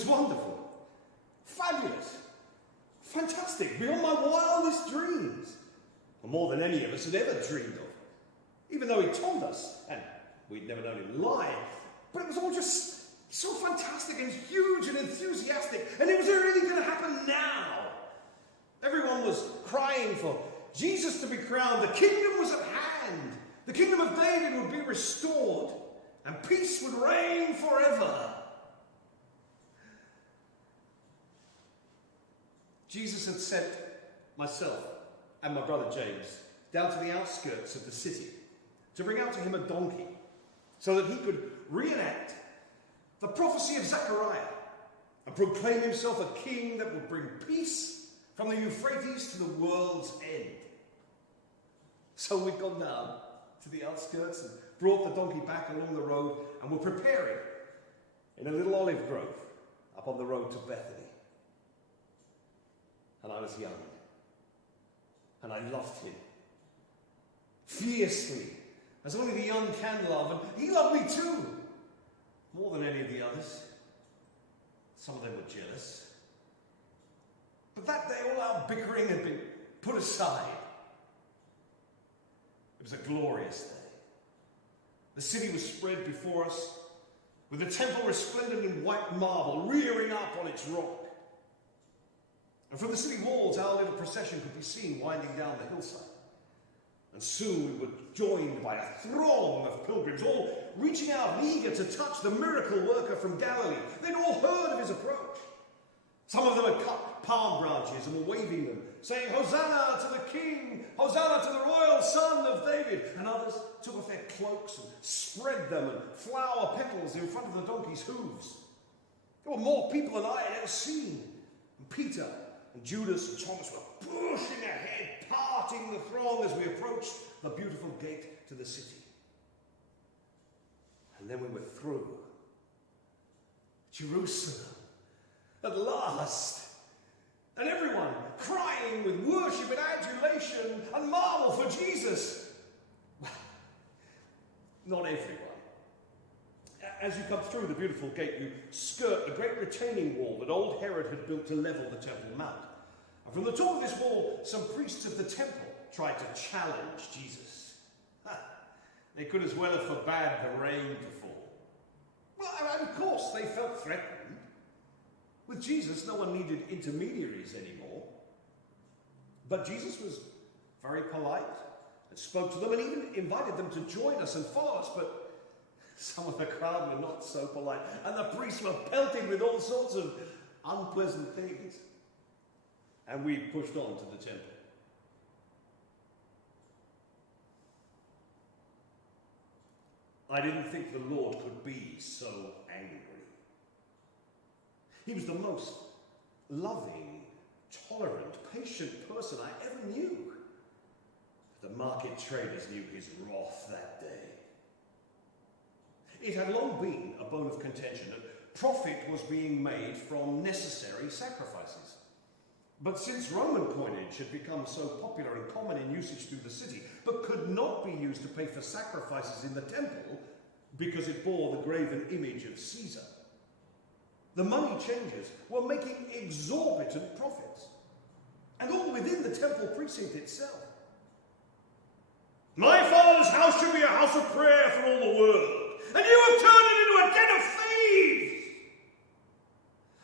was wonderful, fabulous, fantastic, beyond my wildest dreams, or more than any of us had ever dreamed of. Even though he told us, and we'd never known him lie, but it was all just so fantastic and huge and enthusiastic, and it was really going to happen now. Everyone was crying for Jesus to be crowned. The kingdom was at hand. The kingdom of David would be restored, and peace would reign forever. Jesus had sent myself and my brother James down to the outskirts of the city to bring out to him a donkey so that he could reenact the prophecy of Zechariah and proclaim himself a king that would bring peace from the Euphrates to the world's end. So we'd gone down to the outskirts and brought the donkey back along the road, and were preparing in a little olive grove up on the road to Bethany. And I was young, and I loved him fiercely, as only the young can love, and he loved me too, more than any of the others. Some of them were jealous. But that day, all our bickering had been put aside. It was a glorious day. The city was spread before us, with the temple resplendent in white marble, rearing up on its rock. And from the city walls, our little procession could be seen winding down the hillside. And soon we were joined by a throng of pilgrims, all reaching out eager to touch the miracle worker from Galilee. They'd all heard of his approach. Some of them had cut palm branches and were waving them, saying, "Hosanna to the King! Hosanna to the royal Son of David!" And others took off their cloaks and spread them and flower petals in front of the donkey's hooves. There were more people than I had ever seen. And Peter and Judas and Thomas were pushing ahead, parting the throng as we approached the beautiful gate to the city. And then we were through. Jerusalem, at last. And everyone crying with worship and adulation and marvel for Jesus. Well, not everyone. As you come through the beautiful gate, you skirt a great retaining wall that old Herod had built to level the Temple Mount. And from the top of this wall, some priests of the temple tried to challenge Jesus. They could as well have forbade the rain to fall. Well, and of course, they felt threatened. With Jesus, no one needed intermediaries anymore. But Jesus was very polite and spoke to them and even invited them to join us and follow us. But some of the crowd were not so polite, and the priests were pelting with all sorts of unpleasant things. And we pushed on to the temple. I didn't think the Lord could be so angry. He was the most loving, tolerant, patient person I ever knew. The market traders knew his wrath that day. It had long been a bone of contention that profit was being made from necessary sacrifices. But since Roman coinage had become so popular and common in usage through the city, but could not be used to pay for sacrifices in the temple because it bore the graven image of Caesar, the money changers were making exorbitant profits, and all within the temple precinct itself. "My Father's house should be a house of prayer for all the world, and you have turned it into a den of thieves!"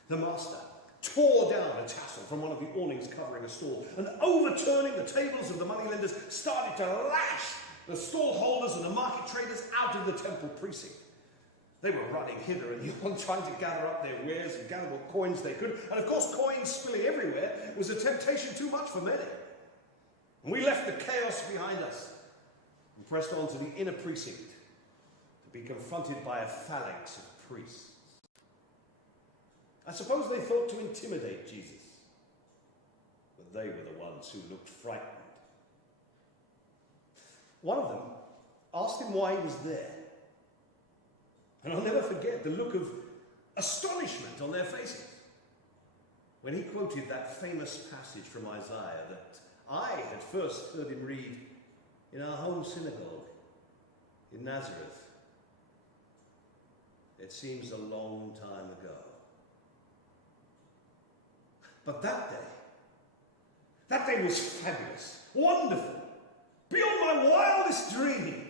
The master tore down a tassel from one of the awnings covering a stall, and overturning the tables of the moneylenders, started to lash the stall holders and the market traders out of the temple precinct. They were running hither and yon, trying to gather up their wares and gather what coins they could, and of course coins spilling everywhere was a temptation too much for many. And we left the chaos behind us and pressed on to the inner precinct to be confronted by a phalanx of priests. I suppose they thought to intimidate Jesus, but they were the ones who looked frightened. One of them asked him why he was there, and I'll never forget the look of astonishment on their faces when he quoted that famous passage from Isaiah that I had first heard him read in our home synagogue in Nazareth. It seems a long time ago. But that day was fabulous, wonderful, beyond my wildest dreams.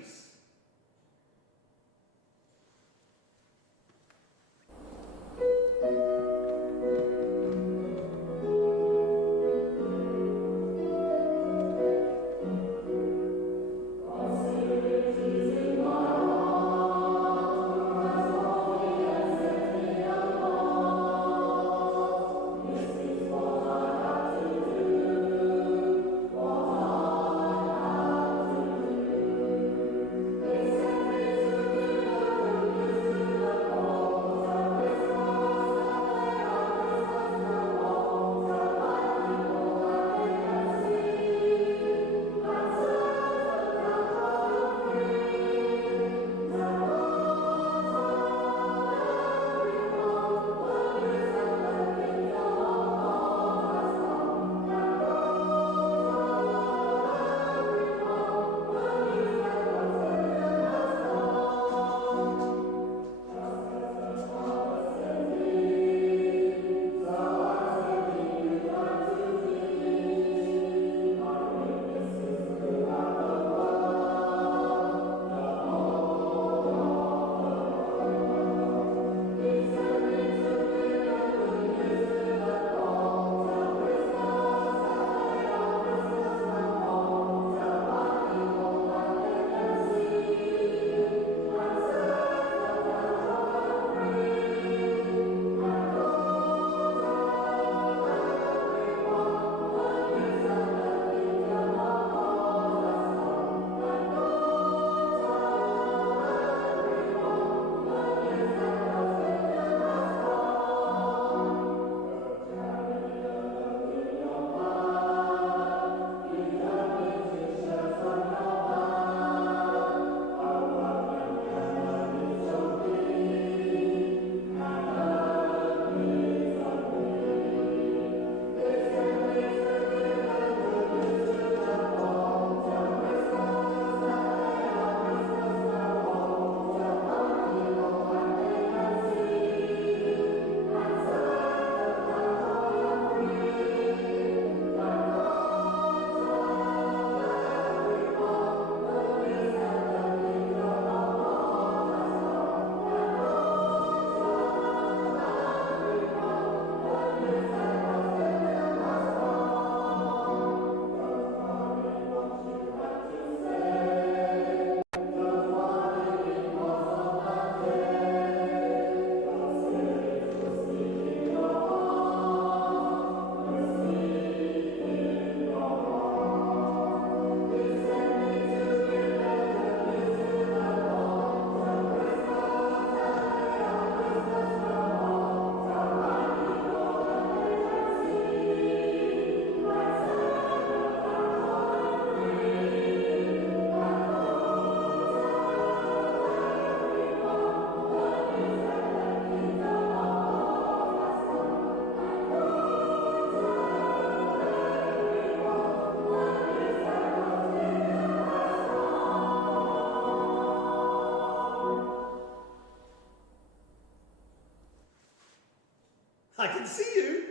I can see you.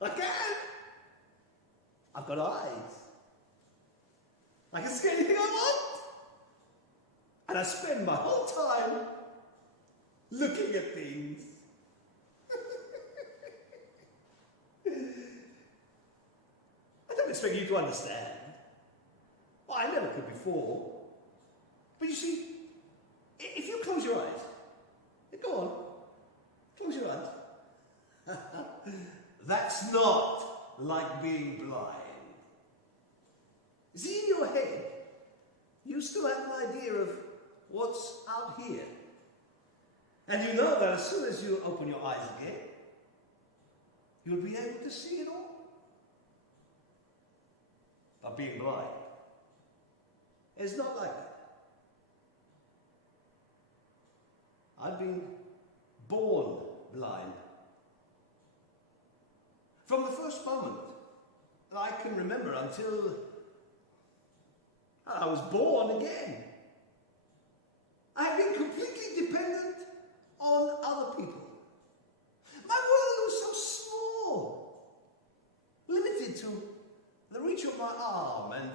I can. I've got eyes. I can see anything I want. And I spend my whole time looking at things. I don't expect you to understand. Well, I never could before. But you see, if you close your eyes, go on, close your eyes. That's not like being blind. See, in your head, you still have an idea of what's out here. And you know that as soon as you open your eyes again, you'll be able to see it all. But being blind is not like that. I've been born blind. From the first moment that I can remember until I was born again, I have been completely dependent on other people. My world was so small. to the reach of my arm, and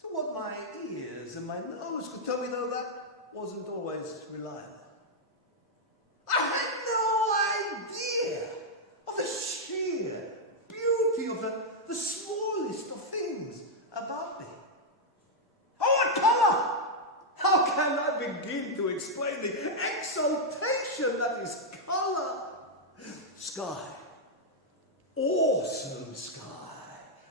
so what my ears and my nose could tell me, though, that wasn't always reliable. I had no idea of the sheer beauty of the smallest of things about me. Oh, what colour! How can I begin to explain the exaltation that is colour? Sky. Awesome sky.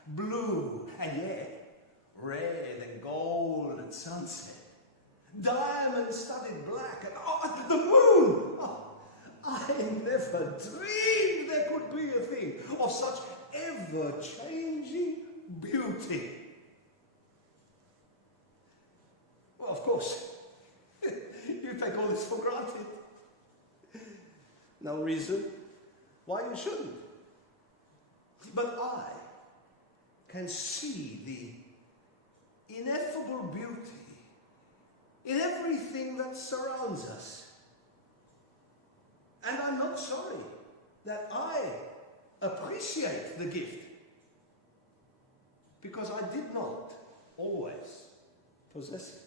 Blue and yet red and gold at sunset. Diamond-studded black and the moon! Oh, I never dreamed there could be a thing of such ever-changing beauty. Well, of course, you take all this for granted. No reason why you shouldn't. But I can see the ineffable beauty in everything that surrounds us. And I'm not sorry that I appreciate the gift, because I did not always possess it.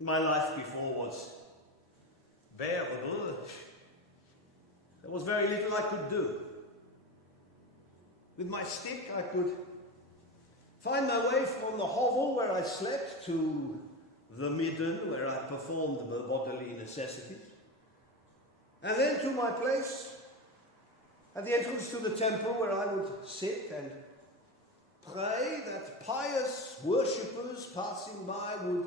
My life before was bearable. There was very little I could do. With my stick, I could find my way from the hovel where I slept to the midden where I performed the bodily necessities, and then to my place at the entrance to the temple where I would sit and pray that pious worshippers passing by would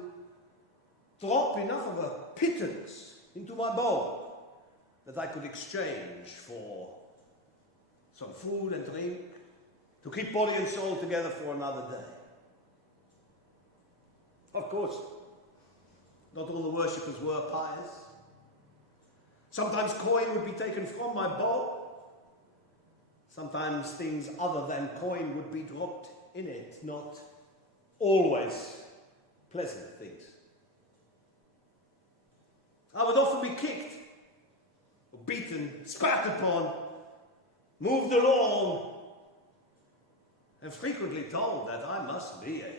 drop enough of a pittance into my bowl that I could exchange for some food and drink to keep body and soul together for another day. Of course, not all the worshippers were pious. Sometimes coin would be taken from my bowl. Sometimes things other than coin would be dropped in it, not always pleasant things. I would often be kicked, or beaten, spat upon, moved along, and frequently told that I must be a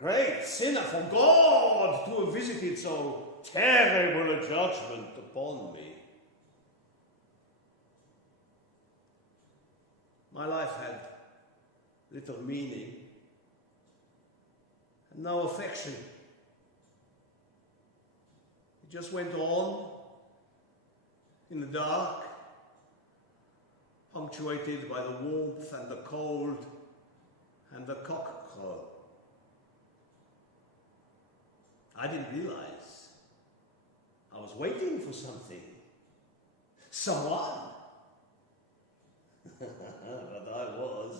great sinner for God to have visited so terrible a judgment upon me. My life had little meaning and no affection. It just went on in the dark, punctuated by the warmth and the cold and the cockcrow. I didn't realize I was waiting for something, someone. But I was.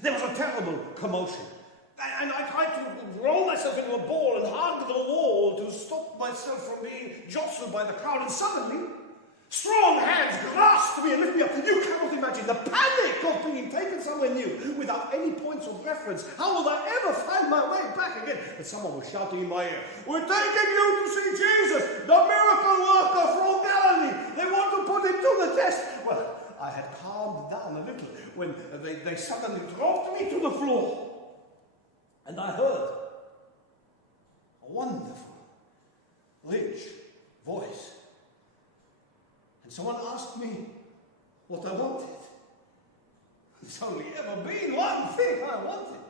There was a terrible commotion, and I tried to roll myself into a ball and hug the wall to stop myself from being jostled by the crowd, and suddenly strong hands grasped me and lifted me up. You cannot imagine the panic of being taken somewhere new without any points of reference. How will I ever find my way back again? And someone was shouting in my ear, "We're taking you to see Jesus, the miracle worker from Galilee. They want to put him to the test." Well, I had calmed down a little when they suddenly dropped me to the floor. And I heard a wonderful, rich voice. And someone asked me what I wanted. There's only ever been one thing I wanted.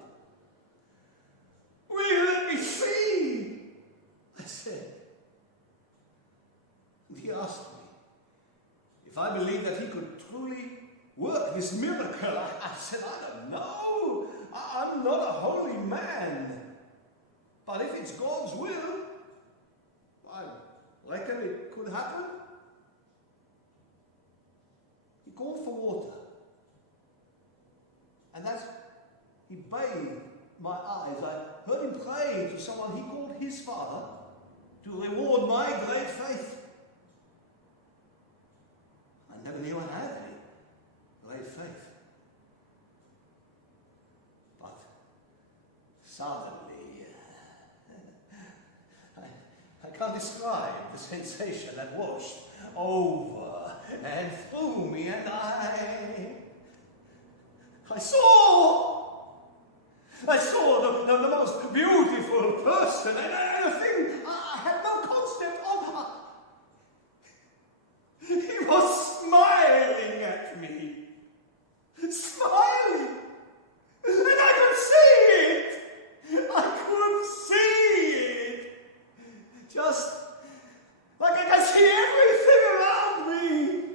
"Will you let me see?" I said. And he asked me if I believed that he could truly work this miracle. I said, "I don't know. I'm not a holy man. But if it's God's will, I reckon it could happen." He called for water. And as he bathed my eyes, I heard him pray to someone he called his Father to reward my great faith. I never knew I had any great faith. But suddenly, I can't describe the sensation that washed over and was smiling at me. Smiling! And I could see it! I could see it! Just like I can see everything around me.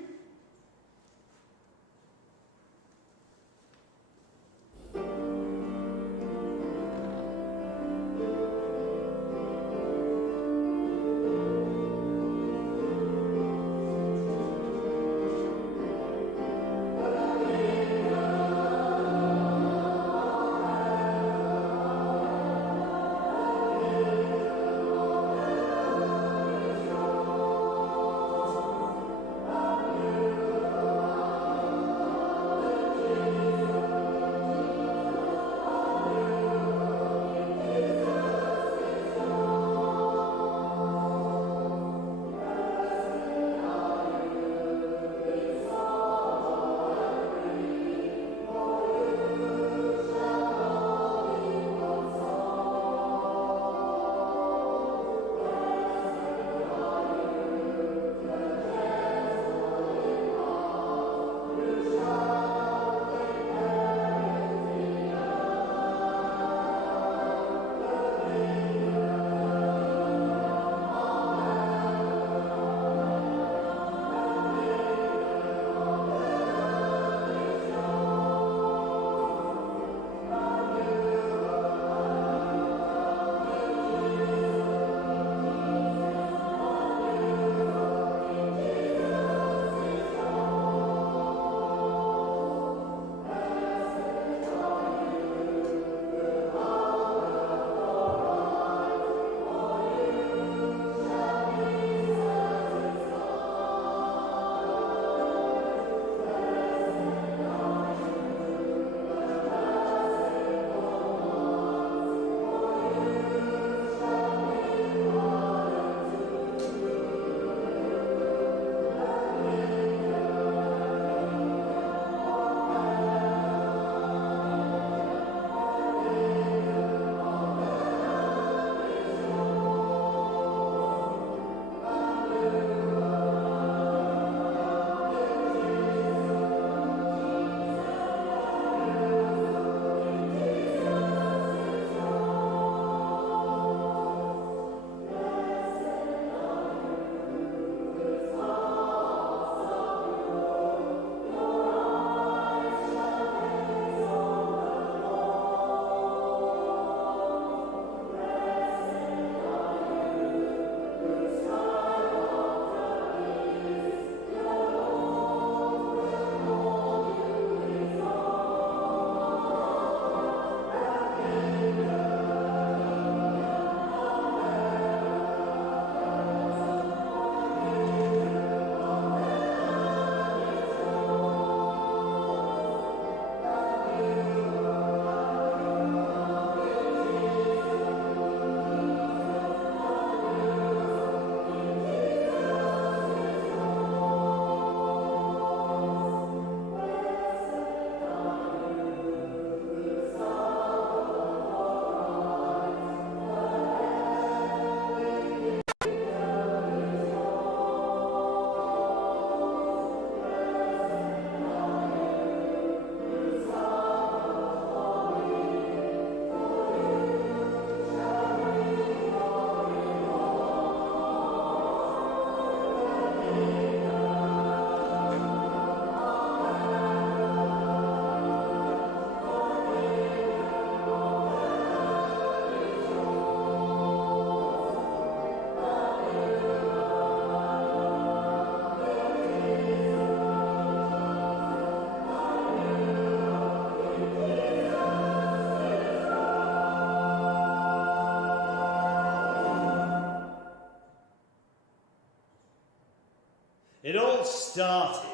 It all started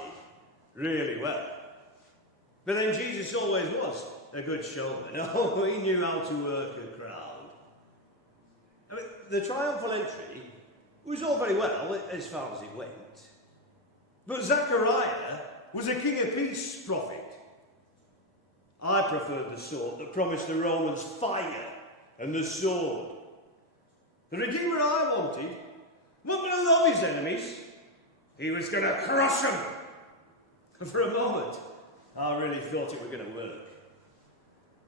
really well. But then Jesus always was a good showman. Oh, he knew how to work a crowd. I mean, the triumphal entry was all very well as far as it went. But Zechariah was a king of peace prophet. I preferred the sort that promised the Romans fire and the sword. The Redeemer I wanted, not going to love his enemies, He was going to crush them. For a moment, I really thought it was going to work.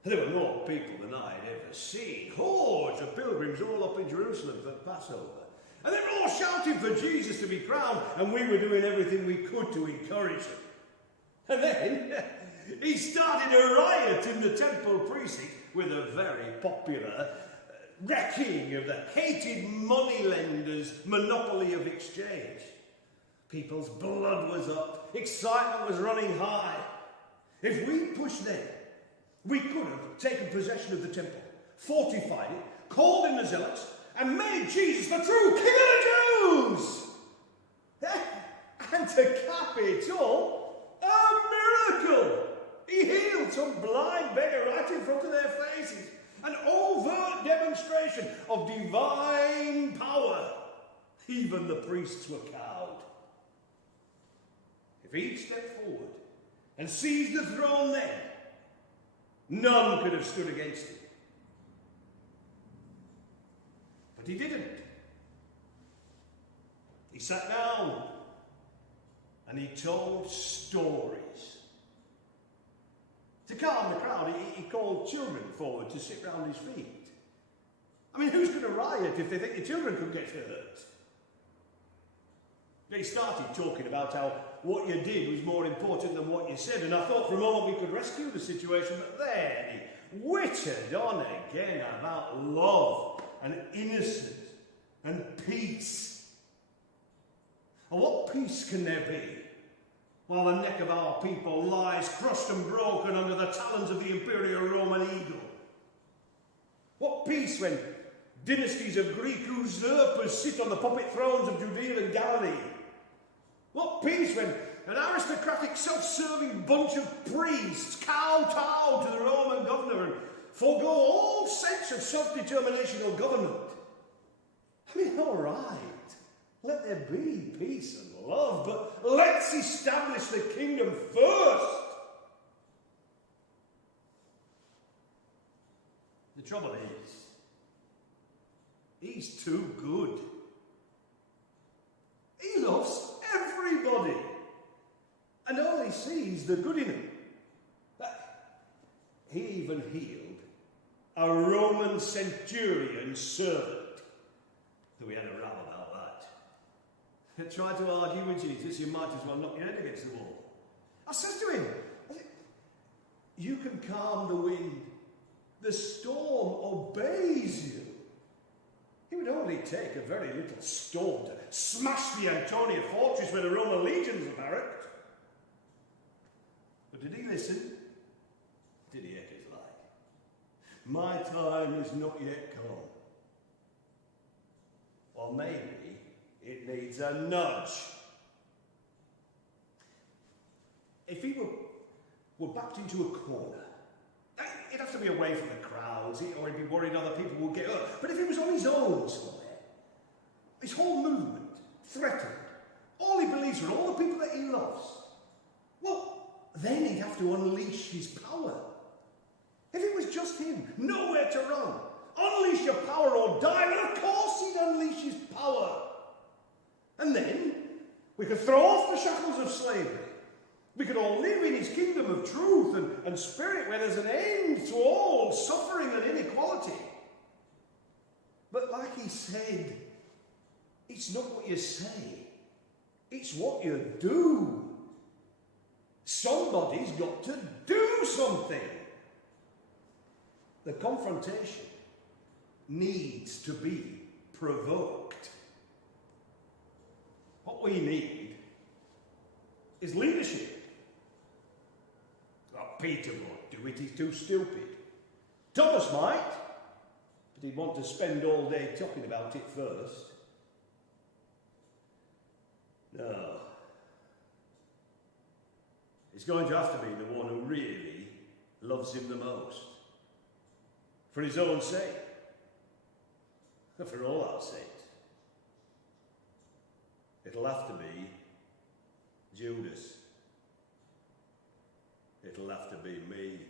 There were more people than I had ever seen. Hordes of pilgrims all up in Jerusalem for Passover. And they were all shouting for Jesus to be crowned, and we were doing everything we could to encourage them. And then he started a riot in the temple precinct with a very popular wrecking of the hated moneylenders' monopoly of exchange. People's blood was up, excitement was running high. If we pushed them, we could have taken possession of the temple, fortified it, called in the zealots, and made Jesus the true King of the Jews! And to cap it all, a miracle! He healed some blind beggar right in front of their faces. An overt demonstration of divine power. Even the priests were cowed. If he'd stepped forward and seized the throne then, none could have stood against him. But he didn't. He sat down and he told stories. To calm the crowd, he called children forward to sit round his feet. I mean, who's going to riot if they think the children could get hurt? He started talking about how what you did was more important than what you said, and I thought for a moment we could rescue the situation, but then he whittled on again about love and innocence and peace. And what peace can there be while the neck of our people lies crushed and broken under the talons of the imperial Roman eagle? What peace when dynasties of Greek usurpers sit on the puppet thrones of Judea and Galilee? What peace when an aristocratic, self-serving bunch of priests kowtow to the Roman governor and forego all sense of self-determination or government? I mean, all right, let there be peace and love, but let's establish the kingdom first. The trouble is, he's too good. He loves everybody. And all he sees the good in him. He even healed a Roman centurion servant. We had a row about that. Try to argue with Jesus, you might as well knock your head against the wall. I said to him, you can calm the wind. The storm obeys you. It would only take a very little storm to smash the Antonia fortress where the Roman legions are barracked. But did he listen? Did he act his like? My time is not yet come. Or maybe it needs a nudge. If he were backed into a corner, he'd have to be away from the crowds, or he'd be worried other people would get hurt. But if he was on his own somewhere, his whole movement threatened, all he believes in, all the people that he loves, well, then he'd have to unleash his power. If it was just him, nowhere to run, unleash your power or die, well, of course he'd unleash his power. And then we could throw off the shackles of slavery. We could all live in his kingdom of truth and spirit where there's an end to all suffering and inequality. But like he said, it's not what you say, it's what you do. Somebody's got to do something. The confrontation needs to be provoked. What we need is leadership. Well, Peter won't do it, he's too stupid. Thomas might, but he'd want to spend all day talking about it first. No. It's going to have to be the one who really loves him the most. For his own sake. And for all our sakes. It'll have to be Judas. It'll have to be me.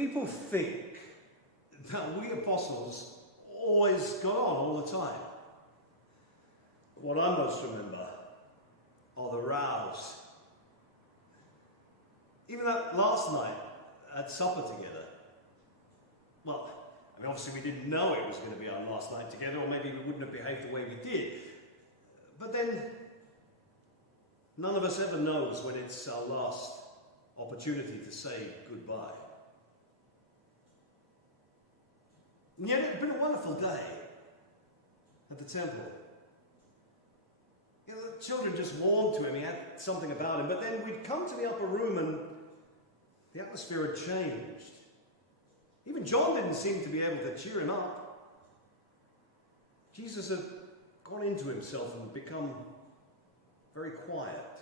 People think that we apostles always got on all the time. What I most remember are the rows. Even that last night at supper together. Well, I mean, obviously we didn't know it was going to be our last night together, or maybe we wouldn't have behaved the way we did. But then, none of us ever knows when it's our last opportunity to say goodbye. And yet it had been a wonderful day at the temple. You know, the children just warmed to him, he had something about him, but then we'd come to the upper room and the atmosphere had changed. Even John didn't seem to be able to cheer him up. Jesus had gone into himself and become very quiet.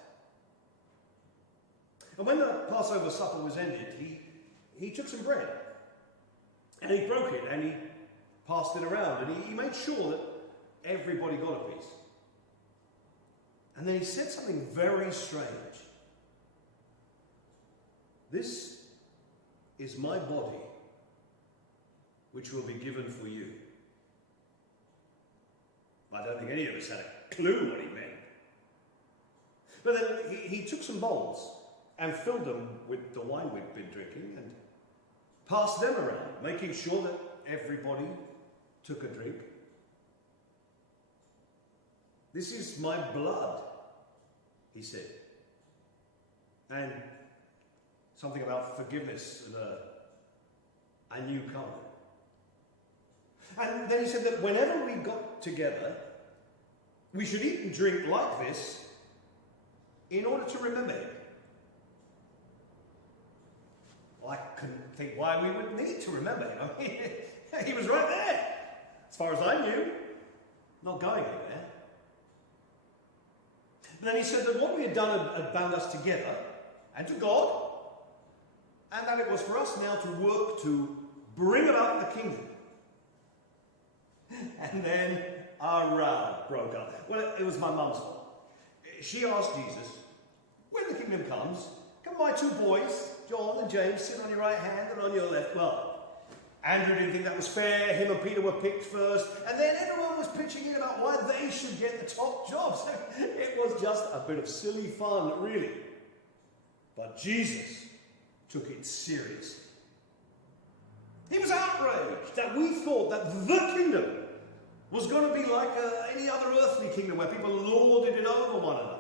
And when the Passover supper was ended, he took some bread and he broke it and he passed it around and he made sure that everybody got a piece. And then he said something very strange. This is my body, which will be given for you. I don't think any of us had a clue what he meant. But then he took some bowls and filled them with the wine we'd been drinking and passed them around, making sure that everybody took a drink. This is my blood, he said. And something about forgiveness and a new covenant. And then he said that whenever we got together, we should eat and drink like this in order to remember him. Well, I couldn't think why we would need to remember him. I mean, he was right there. As far as I knew, not going anywhere. But then he said that what we had done had bound us together and to God, and that it was for us now to work to bring about the kingdom. And then our row broke up. Well, it was my mum's fault. She asked Jesus, when the kingdom comes, can my two boys, John and James, sit on your right hand and on your left? Well, Andrew didn't think that was fair. Him and Peter were picked first. And then everyone was pitching in about why they should get the top jobs. It was just a bit of silly fun, really. But Jesus took it seriously. He was outraged that we thought that the kingdom was going to be like any other earthly kingdom where people lorded it over one another.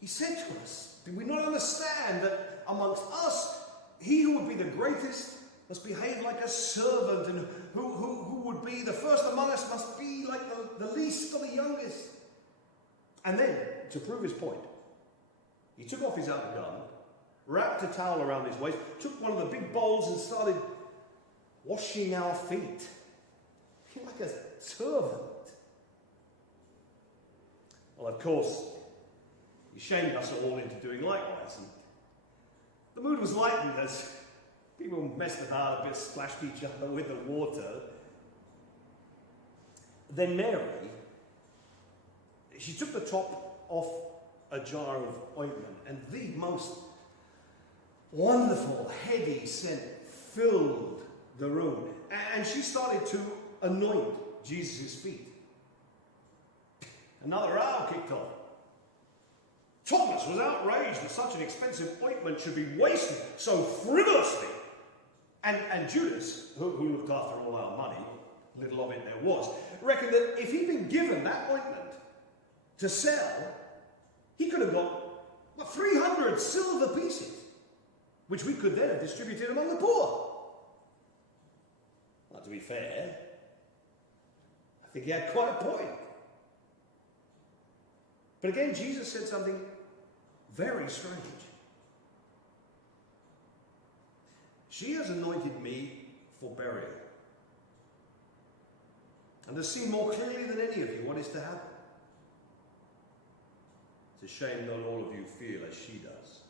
He said to us, do we not understand that amongst us, he who would be the greatest must behave like a servant, and who would be the first among us must be like the least or the youngest? And then, to prove his point, he took off his outer garment, wrapped a towel around his waist, took one of the big bowls and started washing our feet. Like a servant. Well, of course, he shamed us all into doing likewise. And the mood was lightened as people messed about a bit, splashed each other with the water. Then Mary, she took the top off a jar of ointment, and the most wonderful, heady scent filled the room. And she started to anoint Jesus' feet. Another row kicked off. Thomas was outraged that such an expensive ointment should be wasted so frivolously. And Judas, who looked after all our money, little of it there was, reckoned that if he'd been given that ointment to sell, he could have got 300 silver pieces, which we could then have distributed among the poor. Well, to be fair, I think he had quite a point. But again, Jesus said something very strange. She has anointed me for burial, and has seen more clearly than any of you what is to happen. It's a shame not all of you feel as she does.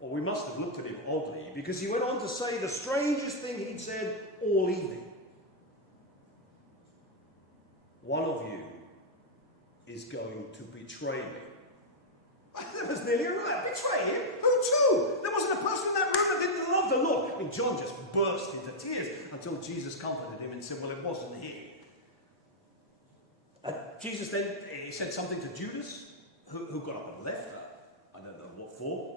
Or we must have looked at him oddly, because he went on to say the strangest thing he'd said all evening. One of you is going to betray me. That was nearly right. Betray him? Who to? There wasn't a person in that room that didn't love the Lord. I mean, John just burst into tears until Jesus comforted him and said, well, it wasn't him. Jesus then he said something to Judas, who got up and left. I don't know what for.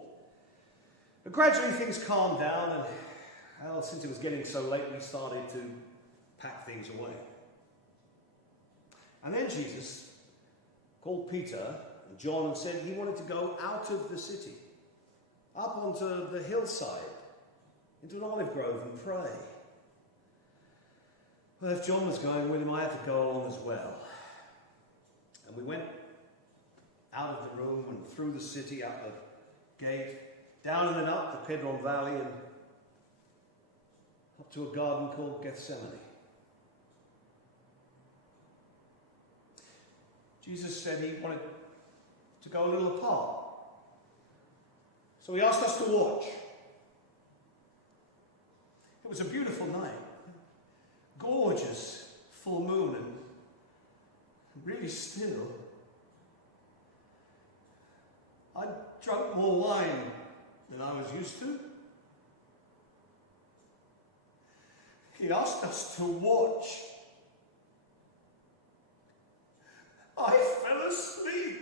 But gradually things calmed down, and well, since it was getting so late, we started to pack things away. And then Jesus called Peter and John and said he wanted to go out of the city, up onto the hillside, into an olive grove and pray. Well, if John was going with him, I had to go along as well. And we went out of the room and through the city, out the gate, down and then up the Kedron Valley and up to a garden called Gethsemane. Jesus said he wanted to go a little apart. So he asked us to watch. It was a beautiful night. Gorgeous full moon and really still. I'd drunk more wine than I was used to. He asked us to watch. I fell asleep.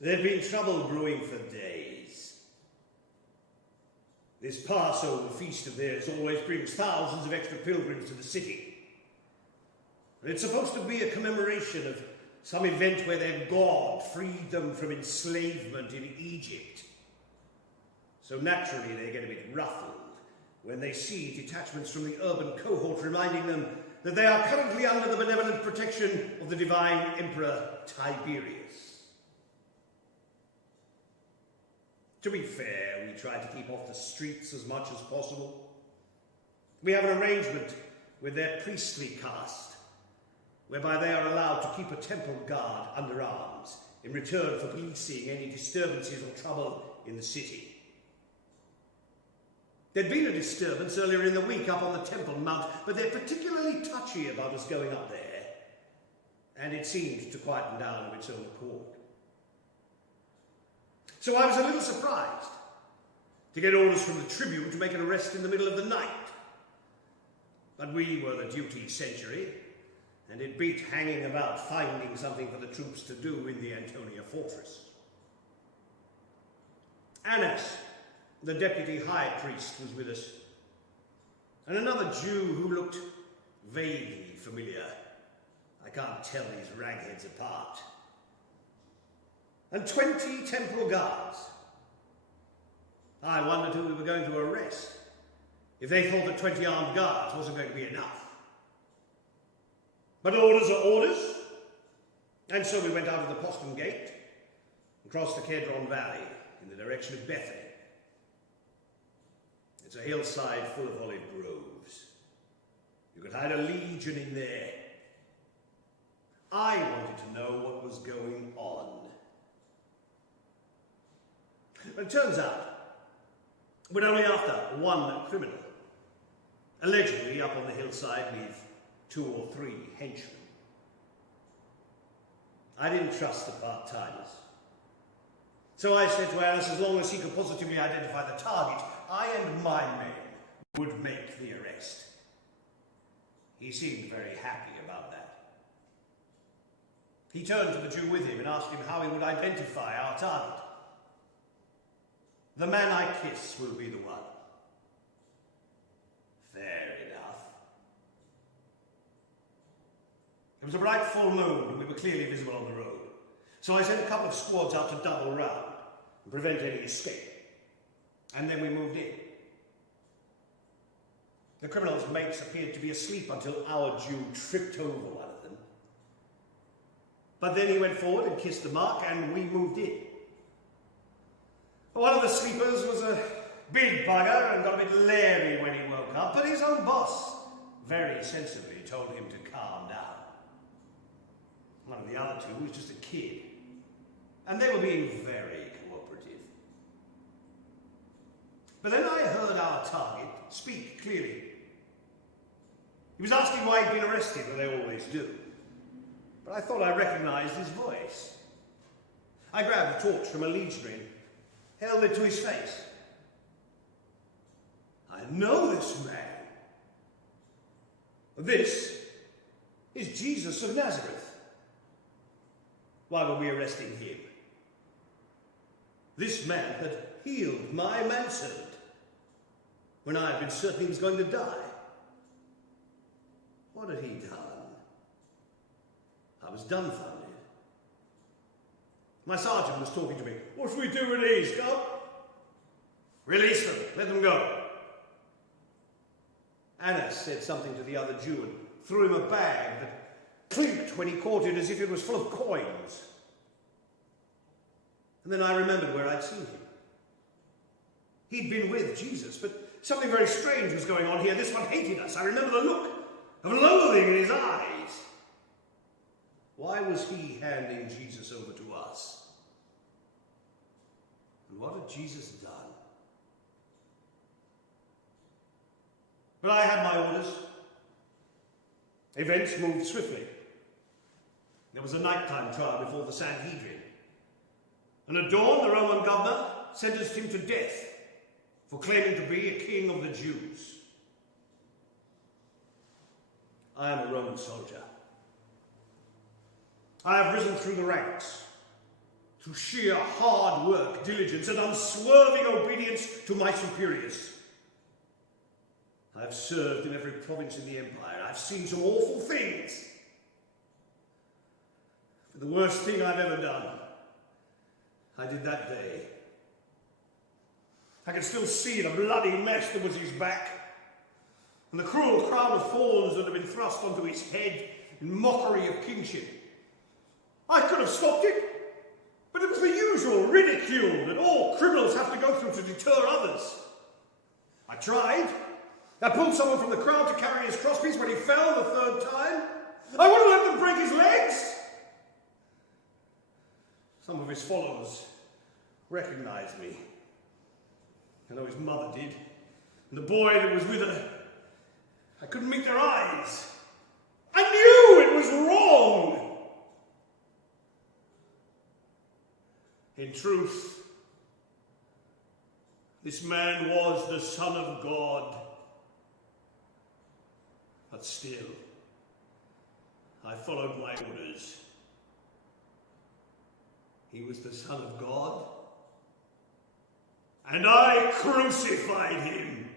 There'd been trouble brewing for days. This Passover feast of theirs always brings thousands of extra pilgrims to the city. It's supposed to be a commemoration of some event where their God freed them from enslavement in Egypt. So naturally they get a bit ruffled when they see detachments from the urban cohort reminding them that they are currently under the benevolent protection of the divine Emperor Tiberius. To be fair, we try to keep off the streets as much as possible. We have an arrangement with their priestly caste, whereby they are allowed to keep a temple guard under arms in return for policing any disturbances or trouble in the city. There'd been a disturbance earlier in the week up on the Temple Mount, but they're particularly touchy about us going up there, and it seemed to quieten down of its own accord. So I was a little surprised to get orders from the Tribune to make an arrest in the middle of the night. But we were the duty century, and it beat hanging about finding something for the troops to do in the Antonia fortress. Annas, the deputy high priest, was with us, and another Jew who looked vaguely familiar. I can't tell these ragheads apart. And 20 temple guards. I wondered who we were going to arrest, if they thought that 20 armed guards wasn't going to be enough. But orders are orders, and so we went out of the postern gate and crossed the Kedron Valley in the direction of Bethany. It's a hillside full of olive groves. You could hide a legion in there. I wanted to know what was going on. But it turns out we're only after one criminal, allegedly up on the hillside with 2 or 3 henchmen. I didn't trust the part-timers. So I said to Annas, as long as he could positively identify the target, I and my men would make the arrest. He seemed very happy about that. He turned to the Jew with him and asked him how he would identify our target. The man I kiss will be the one. Fair enough. It was a bright full moon and we were clearly visible on the road. So I sent a couple of squads out to double round and prevent any escape. And then we moved in. The criminal's mates appeared to be asleep until our Jew tripped over one of them. But then he went forward and kissed the mark and we moved in. One of the sleepers was a big bugger and got a bit leery when he woke up, but his own boss very sensibly told him to calm down. One of the other 2 was just a kid, and they were being very cooperative. But then I heard our target speak clearly. He was asking why he'd been arrested, and they always do. But I thought I recognized his voice. I grabbed a torch from a legionary, held it to his face. I know this man. This is Jesus of Nazareth. Why were we arresting him? This man had healed my manservant when I had been certain he was going to die. What had he done? I was dumbfounded. My sergeant was talking to me. What should we do with these, Scott? Release them. Let them go. Annas said something to the other Jew and threw him a bag that clinked when he caught it as if it was full of coins. And then I remembered where I'd seen him. He'd been with Jesus, but something very strange was going on here. This one hated us. I remember the look of loathing in his eyes. Why was he handing Jesus over to us? And what had Jesus done? But I had my orders. Events moved swiftly. There was a nighttime trial before the Sanhedrin. And at dawn, the Roman governor sentenced him to death for claiming to be a king of the Jews. I am a Roman soldier. I have risen through the ranks. through sheer hard work, diligence, and unswerving obedience to my superiors. I have served in every province in the empire. I've seen some awful things. But the worst thing I've ever done, I did that day. I can still see the bloody mess that was his back, and the cruel crown of thorns that had been thrust onto his head in mockery of kingship. I could have stopped it, but it was the usual ridicule that all criminals have to go through to deter others. I tried. I pulled someone from the crowd to carry his crosspiece when he fell the third time. I wouldn't let them break his legs. Some of his followers recognized me. I know his mother did. And the boy that was with her, I couldn't meet their eyes. I knew it was wrong. In truth, this man was the Son of God. But still, I followed my orders. He was the Son of God, and I crucified him.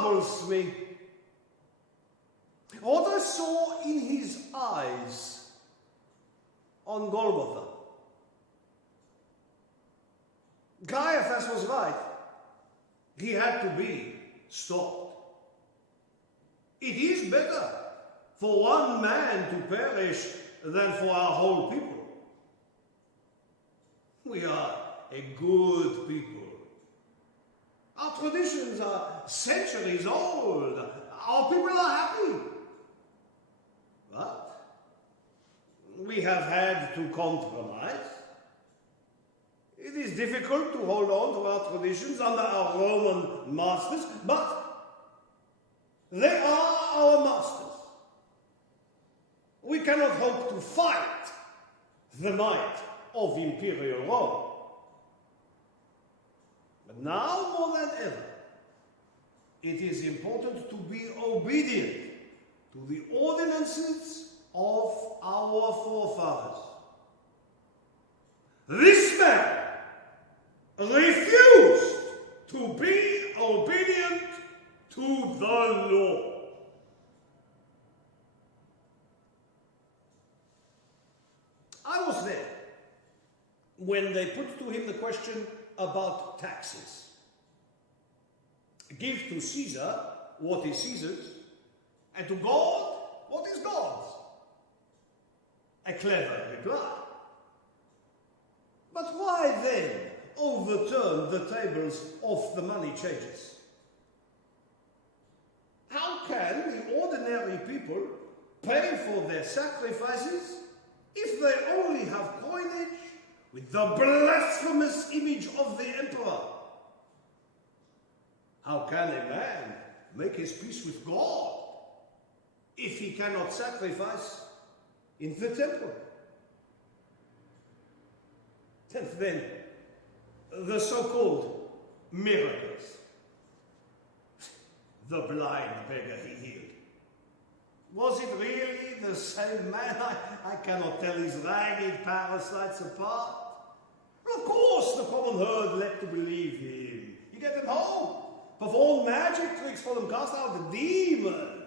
troubles me. What I saw in his eyes on Golgotha. Caiaphas was right. He had to be stopped. It is better for one man to perish than for our whole people. We are a good people. Our traditions are centuries old. Our people are happy. But we have had to compromise. It is difficult to hold on to our traditions under our Roman masters, but they are our masters. We cannot hope to fight the might of Imperial Rome. But now more than ever, it is important to be obedient to the ordinances of our forefathers. This man refused to be obedient to the law. I was there when they put to him the question about taxes. Give to Caesar what is Caesar's, and to God what is God's. A clever reply. But why then overturn the tables of the money changers? How can the ordinary people pay for their sacrifices if they only have coinage with the blasphemous image of the emperor? How can a man make his peace with God if he cannot sacrifice in the temple? And then the so-called miracles. The blind beggar he healed. Was it really the same man? I cannot tell his ragged parasites apart. Of course, the common herd led to believe him. He get them home, performed magic tricks for them, cast out the demons.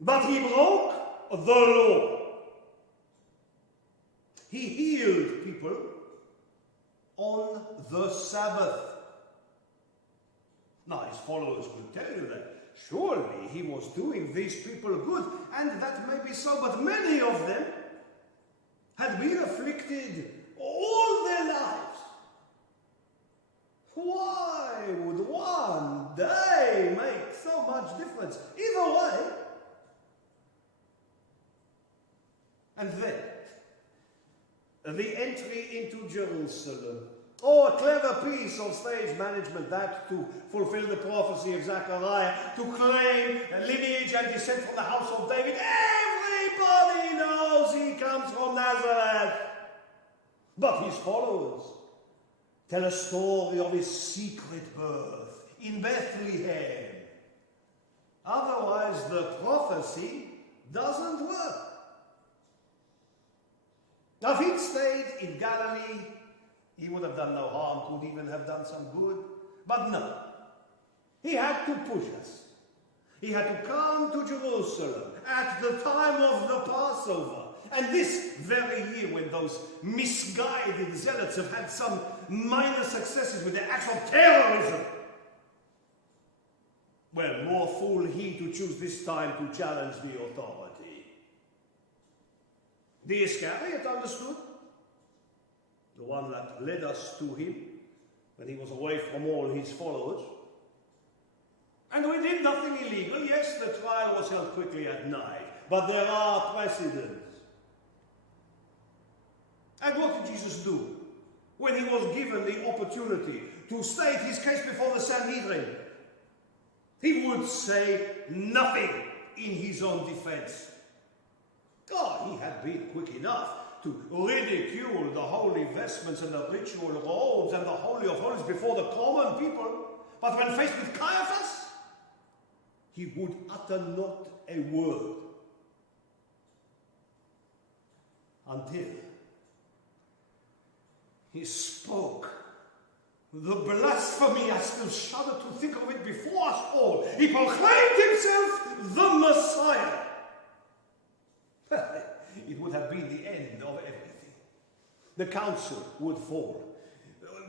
But he broke the law. He healed people on the Sabbath. Now, his followers will tell you that surely he was doing these people good, and that may be so, but many of them had been afflicted all their lives. Why would one day make so much difference? Either way. And then, the entry into Jerusalem. Oh, a clever piece of stage management, that to fulfill the prophecy of Zechariah, to claim lineage and descent from the house of David. Everybody knows he comes from Nazareth. But his followers tell a story of his secret birth in Bethlehem. Otherwise, the prophecy doesn't work. Now, if he'd stayed in Galilee, he would have done no harm, could even have done some good. But no. He had to push us. He had to come to Jerusalem at the time of the Passover. And this very year, when those misguided zealots have had some minor successes with their acts of terrorism. Well, more fool he to choose this time to challenge the authority. The Iscariot understood. The one that led us to him when he was away from all his followers. And we did nothing illegal. Yes, the trial was held quickly at night, but there are precedents. And what did Jesus do when he was given the opportunity to state his case before the Sanhedrin? He would say nothing in his own defense. God, he had been quick enough to ridicule the holy vestments and the ritual robes and the Holy of Holies before the common people. But when faced with Caiaphas, he would utter not a word until he spoke The blasphemy, I still shudder to think of it before us all. He proclaimed himself the Messiah. It would have been the end of everything. The council would fall.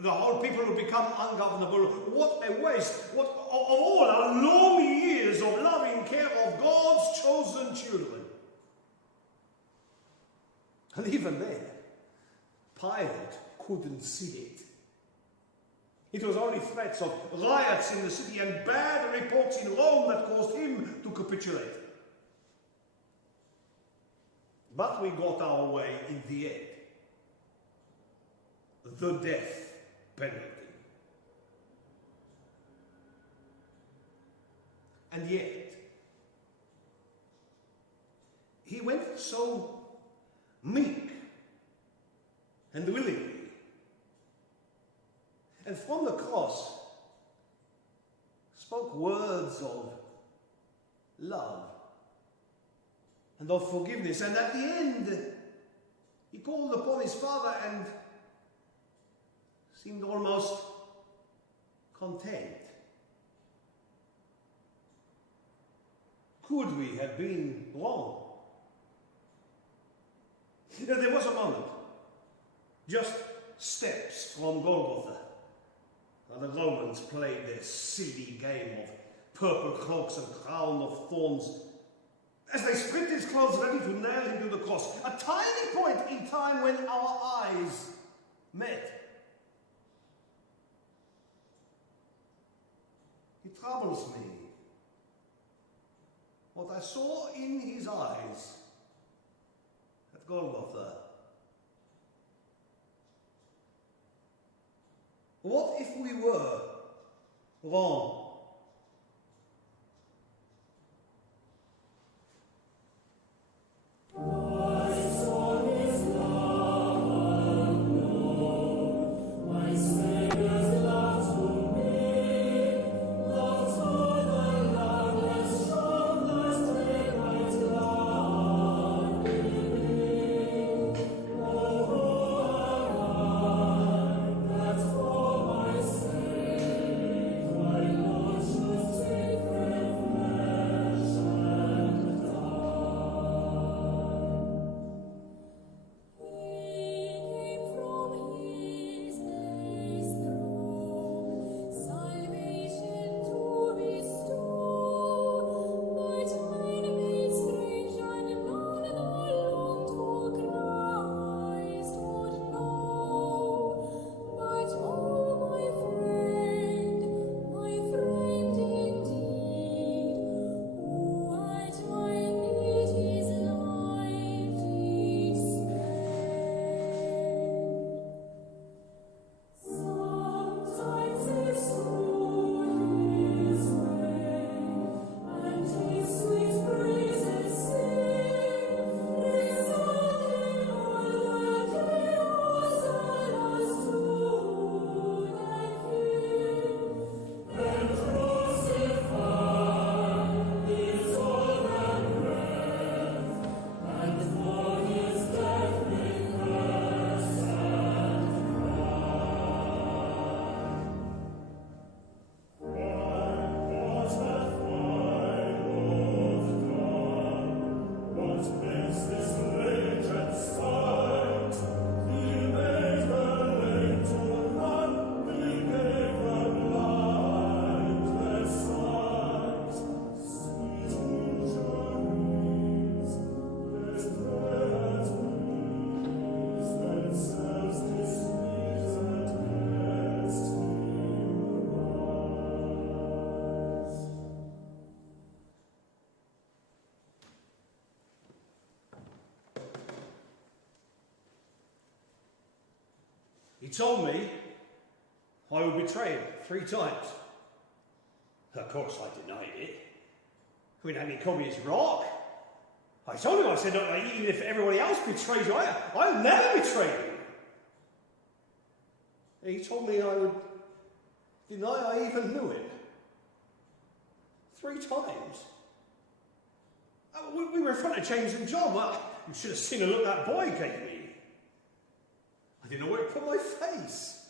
The whole people would become ungovernable. What a waste! What of all our long years of loving care of God's chosen children. And even then, Pilate couldn't see it. It was only threats of riots in the city and bad reports in Rome that caused him to capitulate. But we got our way in the end. The death penalty. And yet, he went so meek and willingly. And from the cross, spoke words of love and of forgiveness. And at the end, he called upon his Father and seemed almost content. Could we have been wrong? There was a moment, just steps from Golgotha. The Romans played their silly game of purple cloaks and crown of thorns as they stripped his clothes ready to nail him to the cross. A tiny point in time when our eyes met. It troubles me what I saw in his eyes at Golgotha. What if we were wrong? He told me I would betray him 3 times. Of course I denied it. I mean, he called me his rock. I told him, I said, look, even if everybody else betrays you, I'll never betray you. And he told me I would deny I even knew him. 3 times. We were in front of James and John. Well, you should have seen the look that boy gave me. I didn't know where to put my face.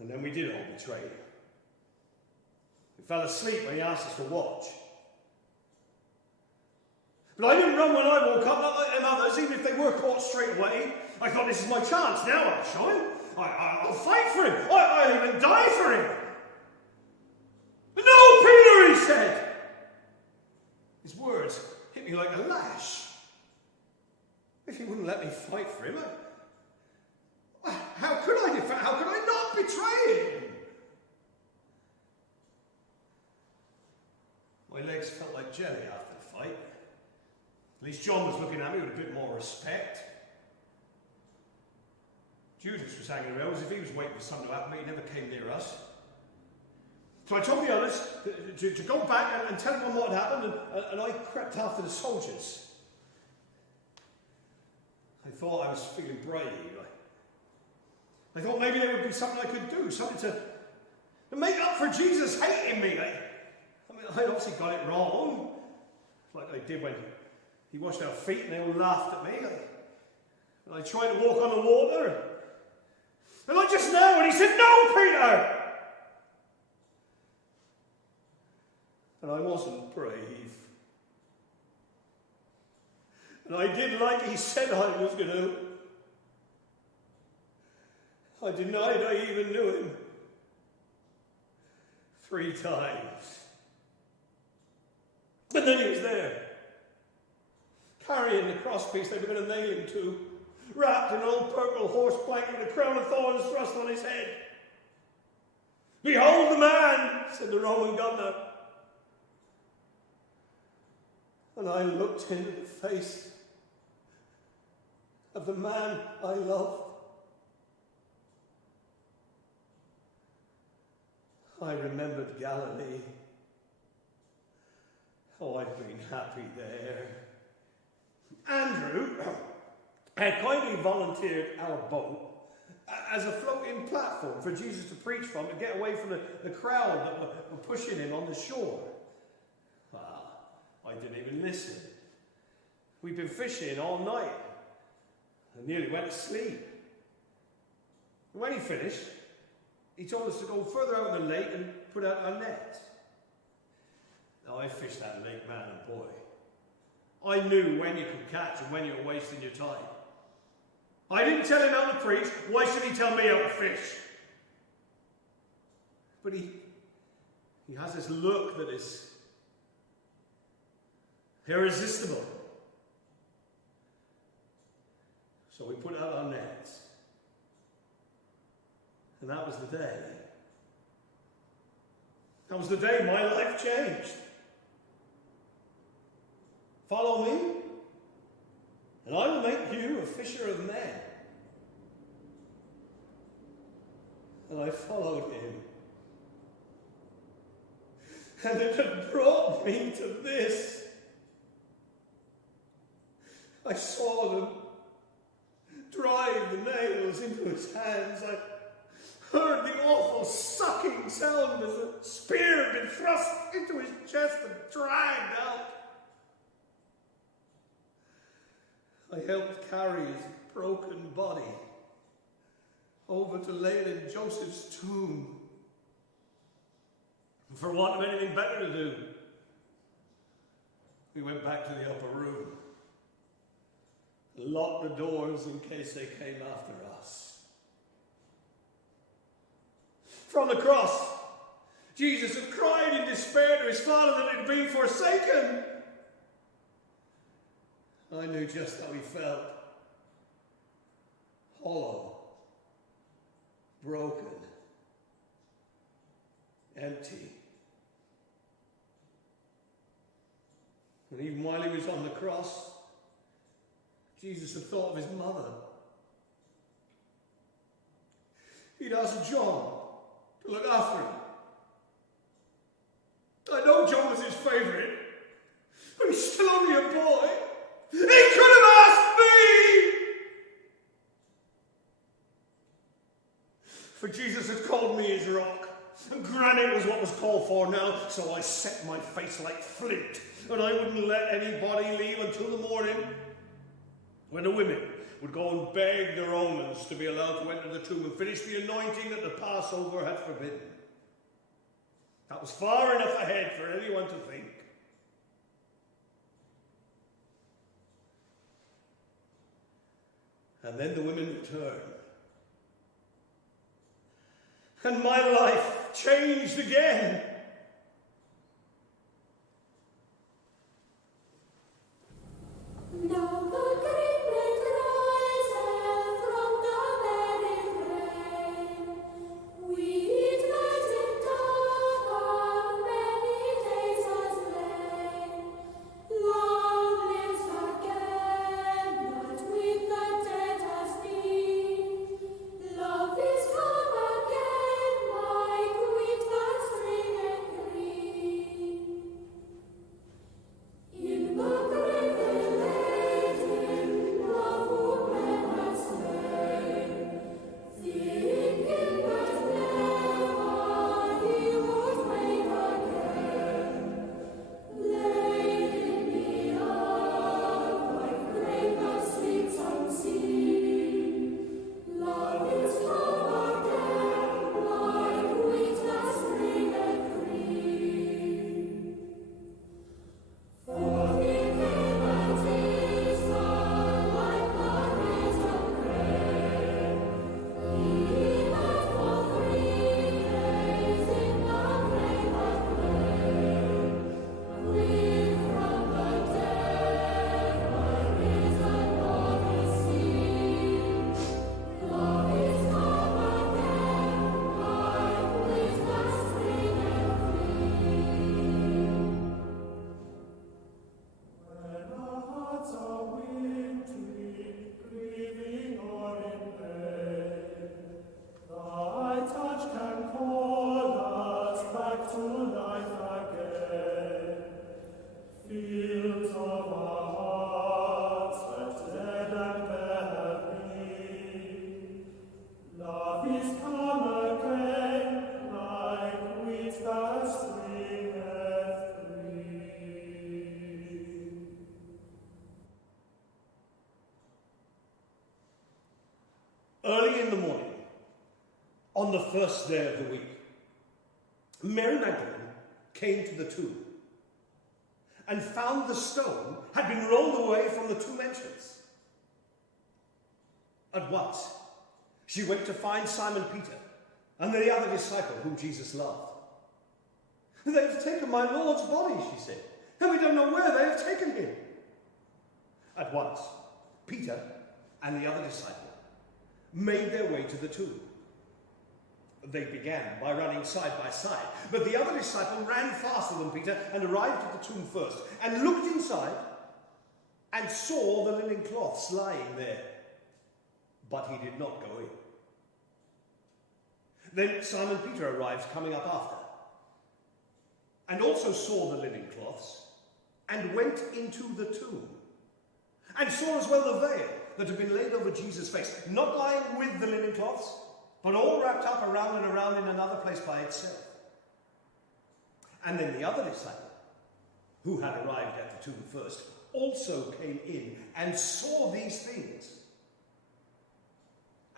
And then we did all betray him. We fell asleep when he asked us to watch. But I didn't run when I woke up, not like them others, even if they were caught straight away. I thought, this is my chance, now I'll shine. I'll fight for him. I'll even die for him. No, Peter, he said. His words hit me like a lash. If he wouldn't let me fight for him, how could I defend? How could I not betray him? My legs felt like jelly after the fight. At least John was looking at me with a bit more respect. Judas was hanging around as if he was waiting for something to happen, but he never came near us. So I told the others to go back and tell everyone what had happened, and I crept after the soldiers. I thought I was feeling brave. I thought maybe there would be something I could do, something to make up for Jesus hating me. I obviously got it wrong, like I did when he washed our feet and they all laughed at me. And I tried to walk on the water. And like just now when he said, "No, Peter!" And I wasn't brave. And I did like he said I was going to. I denied I even knew him 3 times. But then he was there, carrying the crosspiece they were going to nail him to, wrapped in an old purple horse blanket with a crown of thorns thrust on his head. "Behold the man," said the Roman governor. And I looked into the face of the man I loved. I remembered Galilee. Oh, I'd been happy there. Andrew had kindly volunteered our boat as a floating platform for Jesus to preach from, to get away from the crowd that were pushing him on the shore. I didn't even listen. We'd been fishing all night. I nearly went to sleep. And when he finished, he told us to go further out in the lake and put out our nets. Now, I fished that lake, man and boy. I knew when you could catch and when you were wasting your time. I didn't tell him how to preach. Why should he tell me how to fish? But he has this look that is irresistible. So we put out our nets. And that was the day. That was the day my life changed. Follow me, and I will make you a fisher of men. And I followed him. And it had brought me to this. I saw them drive the nails into his hands. I heard the awful sucking sound as a spear had been thrust into his chest and dragged out. I helped carry his broken body over to lay it in Joseph's tomb. For want of anything better to do, we went back to the upper room, locked the doors in case they came after us. From the cross, Jesus had cried in despair to his Father that he had been forsaken. I knew just how he felt. Hollow, broken, empty. And even while he was on the cross, Jesus had thought of his mother. He'd asked John to look after him. I know John was his favourite, but he's still only a boy. He could have asked me! For Jesus had called me his rock, and granite was what was called for now, so I set my face like flint, and I wouldn't let anybody leave until the morning, when the women would go and beg the Romans to be allowed to enter the tomb and finish the anointing that the Passover had forbidden. That was far enough ahead for anyone to think. And then the women returned. And my life changed again. Now the great riseth from the very grave. We'd met in dark, many days has lain. Love lives again, but with the dead has been. Love is come again, like wheat that springeth green. In the grave they laid him, love whom men had slain, thinking that never he would wake again. Laid in the earth, like grave that sleeps unseen. Love is come again, like wheat that springeth green. For he came at Easter like the risen grain. He that for 3 days in the grave hath lain, quick from the dead my risen body seen. Love is come again, like wheat that springeth green. When our hearts are wintry, grieving or in pain, thy touch can call us back to life again. Fields of our hearts that dead and bare have been, love is come again, like wheat that springeth green. Early in the morning, on the first day of the week, Mary Magdalene came to the tomb and found the stone had been rolled away from the tomb entrance. At once, she went to find Simon Peter and the other disciple whom Jesus loved. "They've taken my Lord's body," she said, "and we don't know where they have taken him." At once, Peter and the other disciple made their way to the tomb. They began by running side by side, but the other disciple ran faster than Peter and arrived at the tomb first, and looked inside and saw the linen cloths lying there, but he did not go in. Then Simon Peter arrived coming up after, and also saw the linen cloths, and went into the tomb, and saw as well the veil that had been laid over Jesus' face, not lying with the linen cloths, but all wrapped up around and around in another place by itself. And then the other disciple, who had arrived at the tomb first, also came in and saw these things,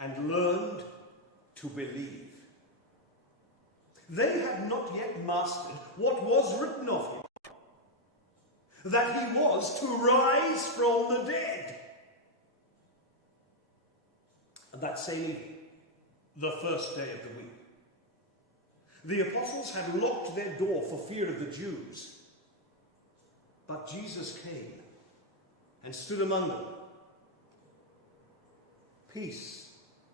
and learned to believe. They had not yet mastered what was written of him, that he was to rise from the dead. And that same evening, the first day of the week, the apostles had locked their door for fear of the Jews. But Jesus came and stood among them. "Peace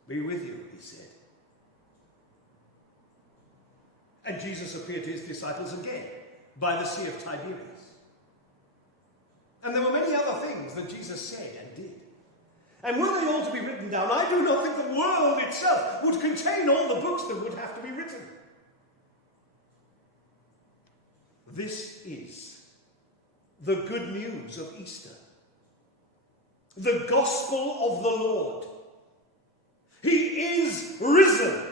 be with you," he said. And Jesus appeared to his disciples again by the Sea of Tiberias. And there were many other things that Jesus said and did. And were they all to be written down, I do not think the world itself would contain all the books that would have to be written. This is the good news of Easter, the gospel of the Lord. He is risen.